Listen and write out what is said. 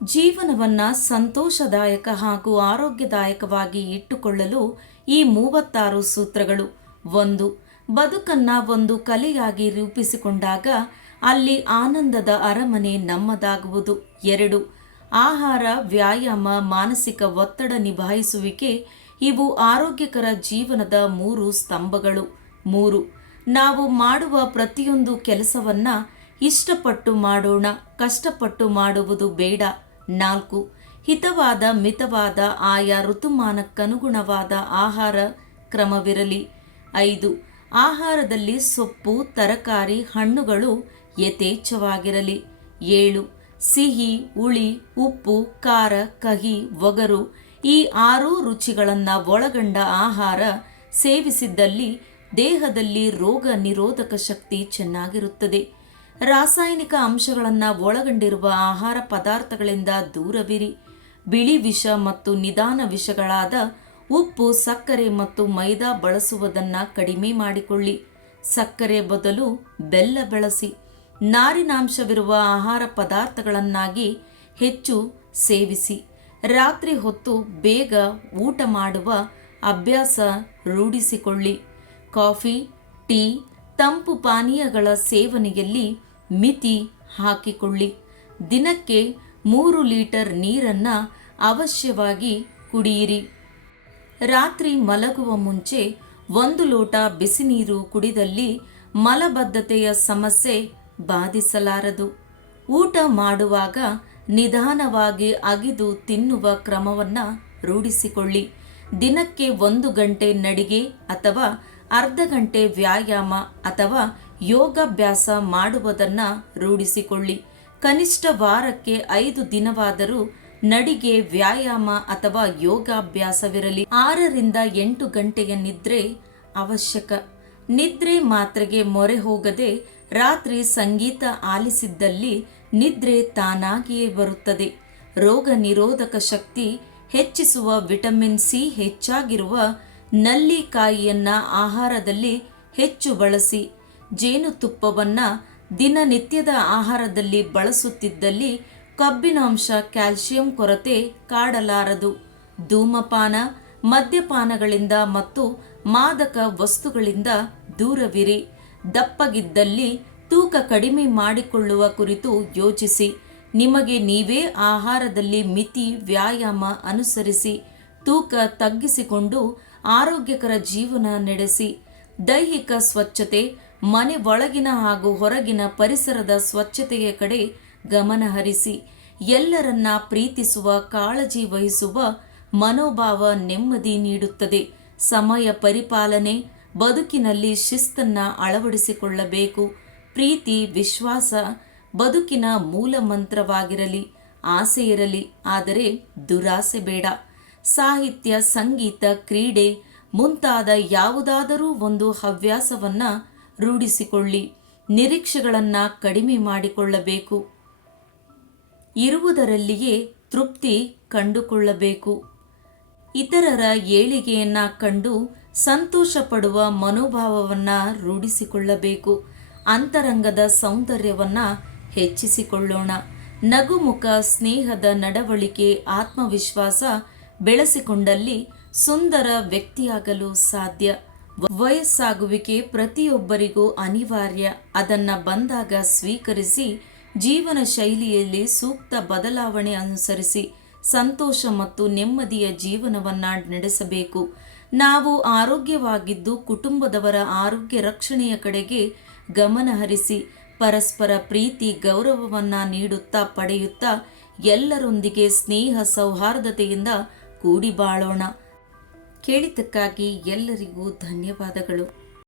ಜೀವನವನ್ನು ಸಂತೋಷದಾಯಕ ಹಾಗೂ ಆರೋಗ್ಯದಾಯಕವಾಗಿ ಇಟ್ಟುಕೊಳ್ಳಲು ಈ 36 ಸೂತ್ರಗಳು. 1. ಬದುಕನ್ನು ಒಂದು ಕಲೆಯಾಗಿ ರೂಪಿಸಿಕೊಂಡಾಗ ಅಲ್ಲಿ ಆನಂದದ ಅರಮನೆ ನಮ್ಮದಾಗುವುದು. 2. ಆಹಾರ, ವ್ಯಾಯಾಮ, ಮಾನಸಿಕ ಒತ್ತಡ ನಿಭಾಯಿಸುವಿಕೆ ಇವು ಆರೋಗ್ಯಕರ ಜೀವನದ 3 ಸ್ತಂಭಗಳು. 3. ನಾವು ಮಾಡುವ ಪ್ರತಿಯೊಂದು ಕೆಲಸವನ್ನು ಇಷ್ಟಪಟ್ಟು ಮಾಡೋಣ, ಕಷ್ಟಪಟ್ಟು ಮಾಡುವುದು ಬೇಡ. 4. ಹಿತವಾದ, ಮಿತವಾದ, ಆಯಾ ಋತುಮಾನಕ್ಕನುಗುಣವಾದ ಆಹಾರ ಕ್ರಮವಿರಲಿ. 5. ಆಹಾರದಲ್ಲಿ ಸೊಪ್ಪು, ತರಕಾರಿ, ಹಣ್ಣುಗಳು ಯಥೇಚ್ಛವಾಗಿರಲಿ. 7. ಸಿಹಿ, ಹುಳಿ, ಉಪ್ಪು, ಖಾರ, ಕಹಿ, ಒಗರು ಈ 6 ರುಚಿಗಳನ್ನು ಒಳಗೊಂಡ ಆಹಾರ ಸೇವಿಸಿದ್ದಲ್ಲಿ ದೇಹದಲ್ಲಿ ರೋಗ ನಿರೋಧಕ ಶಕ್ತಿ ಚೆನ್ನಾಗಿರುತ್ತದೆ. ರಾಸಾಯನಿಕ ಅಂಶಗಳನ್ನು ಒಳಗೊಂಡಿರುವ ಆಹಾರ ಪದಾರ್ಥಗಳಿಂದ ದೂರವಿರಿ. ಬಿಳಿ ವಿಷ ಮತ್ತು ನಿಧಾನ ವಿಷಗಳಾದ ಉಪ್ಪು, ಸಕ್ಕರೆ ಮತ್ತು ಮೈದಾ ಬಳಸುವುದನ್ನು ಕಡಿಮೆ ಮಾಡಿಕೊಳ್ಳಿ. ಸಕ್ಕರೆ ಬದಲು ಬೆಲ್ಲ ಬಳಸಿ. ನಾರಿನಾಂಶವಿರುವ ಆಹಾರ ಪದಾರ್ಥಗಳನ್ನಾಗಿ ಹೆಚ್ಚು ಸೇವಿಸಿ. ರಾತ್ರಿ ಹೊತ್ತು ಬೇಗ ಊಟ ಮಾಡುವ ಅಭ್ಯಾಸ ರೂಢಿಸಿಕೊಳ್ಳಿ. ಕಾಫಿ, ಟೀ, ತಂಪು ಪಾನೀಯಗಳ ಸೇವನೆಯಲ್ಲಿ ಮಿತಿ ಹಾಕಿಕೊಳ್ಳಿ. ದಿನಕ್ಕೆ 3 ಲೀಟರ್ ನೀರನ್ನು ಅವಶ್ಯವಾಗಿ ಕುಡಿಯಿರಿ. ರಾತ್ರಿ ಮಲಗುವ ಮುಂಚೆ 1 ಲೋಟ ಬಿಸಿ ನೀರು ಕುಡಿದಲ್ಲಿ ಮಲಬದ್ಧತೆಯ ಸಮಸ್ಯೆ ಬಾಧಿಸಲಾರದು. ಊಟ ಮಾಡುವಾಗ ನಿಧಾನವಾಗಿ ಅಗಿದು ತಿನ್ನುವ ಕ್ರಮವನ್ನು ರೂಢಿಸಿಕೊಳ್ಳಿ. ದಿನಕ್ಕೆ 1 ಗಂಟೆ ನಡಿಗೆ ಅಥವಾ ಅರ್ಧ ಗಂಟೆ ವ್ಯಾಯಾಮ ಅಥವಾ ಯೋಗಾಭ್ಯಾಸ ಮಾಡುವುದನ್ನು ರೂಢಿಸಿಕೊಳ್ಳಿ. ಕನಿಷ್ಠ ವಾರಕ್ಕೆ 5 ದಿನವಾದರೂ ನಡಿಗೆ, ವ್ಯಾಯಾಮ ಅಥವಾ ಯೋಗಾಭ್ಯಾಸವಿರಲಿ. 6 ರಿಂದ 8 ಗಂಟೆಯ ನಿದ್ರೆ ಅವಶ್ಯಕ. ನಿದ್ರೆ ಮಾತ್ರೆಗೆ ಮೊರೆ ಹೋಗದೆ ರಾತ್ರಿ ಸಂಗೀತ ಆಲಿಸಿದ್ದಲ್ಲಿ ನಿದ್ರೆ ತಾನಾಗಿಯೇ ಬರುತ್ತದೆ. ರೋಗ ನಿರೋಧಕ ಶಕ್ತಿ ಹೆಚ್ಚಿಸುವ ವಿಟಮಿನ್ ಸಿ ಹೆಚ್ಚಾಗಿರುವ ನಲ್ಲಿಕಾಯಿಯನ್ನು ಆಹಾರದಲ್ಲಿ ಹೆಚ್ಚು ಬಳಸಿ. ಜೇನುತುಪ್ಪವನ್ನು ದಿನನಿತ್ಯದ ಆಹಾರದಲ್ಲಿ ಬಳಸುತ್ತಿದ್ದಲ್ಲಿ ಕಬ್ಬಿನಾಂಶ, ಕ್ಯಾಲ್ಸಿಯಂ ಕೊರತೆ ಕಾಡಲಾರದು. ಧೂಮಪಾನ, ಮದ್ಯಪಾನಗಳಿಂದ ಮತ್ತು ಮಾದಕ ವಸ್ತುಗಳಿಂದ ದೂರವಿರಿ. ದಪ್ಪಗಿದ್ದಲ್ಲಿ ತೂಕ ಕಡಿಮೆ ಮಾಡಿಕೊಳ್ಳುವ ಕುರಿತು ಯೋಚಿಸಿ. ನಿಮಗೆ ನೀವೇ ಆಹಾರದಲ್ಲಿ ಮಿತಿ, ವ್ಯಾಯಾಮ ಅನುಸರಿಸಿ ತೂಕ ತಗ್ಗಿಸಿಕೊಂಡು ಆರೋಗ್ಯಕರ ಜೀವನ ನಡೆಸಿ. ದೈಹಿಕ ಸ್ವಚ್ಛತೆ, ಮನೆ ಒಳಗಿನ ಹಾಗೂ ಹೊರಗಿನ ಪರಿಸರದ ಸ್ವಚ್ಛತೆಯ ಕಡೆ ಗಮನ ಹರಿಸಿ. ಎಲ್ಲರನ್ನ ಪ್ರೀತಿಸುವ, ಕಾಳಜಿ ವಹಿಸುವ ಮನೋಭಾವ ನೆಮ್ಮದಿ ನೀಡುತ್ತದೆ. ಸಮಯ ಪರಿಪಾಲನೆ, ಬದುಕಿನಲ್ಲಿ ಶಿಸ್ತನ್ನು ಅಳವಡಿಸಿಕೊಳ್ಳಬೇಕು. ಪ್ರೀತಿ, ವಿಶ್ವಾಸ ಬದುಕಿನ ಮೂಲ ಮಂತ್ರವಾಗಿರಲಿ. ಆಸೆ ಇರಲಿ, ಆದರೆ ದುರಾಸೆ ಬೇಡ. ಸಾಹಿತ್ಯ, ಸಂಗೀತ, ಕ್ರೀಡೆ ಮುಂತಾದ ಯಾವುದಾದರೂ ಒಂದು ಹವ್ಯಾಸವನ್ನು ರೂಢಿಸಿಕೊಳ್ಳಿ. ನಿರೀಕ್ಷೆಗಳನ್ನು ಕಡಿಮೆ ಮಾಡಿಕೊಳ್ಳಬೇಕು. ಇರುವುದರಲ್ಲಿಯೇ ತೃಪ್ತಿ ಕಂಡುಕೊಳ್ಳಬೇಕು. ಇತರರ ಏಳಿಗೆಯನ್ನು ಕಂಡು ಸಂತೋಷ ಪಡುವ ಮನೋಭಾವವನ್ನು ರೂಢಿಸಿಕೊಳ್ಳಬೇಕು. ಅಂತರಂಗದ ಸೌಂದರ್ಯವನ್ನು ಹೆಚ್ಚಿಸಿಕೊಳ್ಳೋಣ. ನಗುಮುಖ, ಸ್ನೇಹದ ನಡವಳಿಕೆ, ಆತ್ಮವಿಶ್ವಾಸ ಬೆಳೆಸಿಕೊಂಡಲ್ಲಿ ಸುಂದರ ವ್ಯಕ್ತಿಯಾಗಲು ಸಾಧ್ಯ. ವಯಸ್ಸಾಗುವಿಕೆ ಪ್ರತಿಯೊಬ್ಬರಿಗೂ ಅನಿವಾರ್ಯ. ಅದನ್ನು ಬಂದಾಗ ಸ್ವೀಕರಿಸಿ ಜೀವನ ಶೈಲಿಯಲ್ಲಿ ಸೂಕ್ತ ಬದಲಾವಣೆ ಅನುಸರಿಸಿ ಸಂತೋಷ ಮತ್ತು ನೆಮ್ಮದಿಯ ಜೀವನವನ್ನು ನಡೆಸಬೇಕು. ನಾವು ಆರೋಗ್ಯವಾಗಿದ್ದು ಕುಟುಂಬದವರ ಆರೋಗ್ಯ ರಕ್ಷಣೆಯ ಕಡೆಗೆ ಗಮನ ಹರಿಸಿ ಪರಸ್ಪರ ಪ್ರೀತಿ, ಗೌರವವನ್ನು ನೀಡುತ್ತಾ ಪಡೆಯುತ್ತಾ ಎಲ್ಲರೊಂದಿಗೆ ಸ್ನೇಹ ಸೌಹಾರ್ದತೆಯಿಂದ ಕೂಡಿ ಬಾಳೋಣ. ಕೇಳಿದ್ದಕ್ಕಾಗಿ ಎಲ್ಲರಿಗೂ ಧನ್ಯವಾದಗಳು.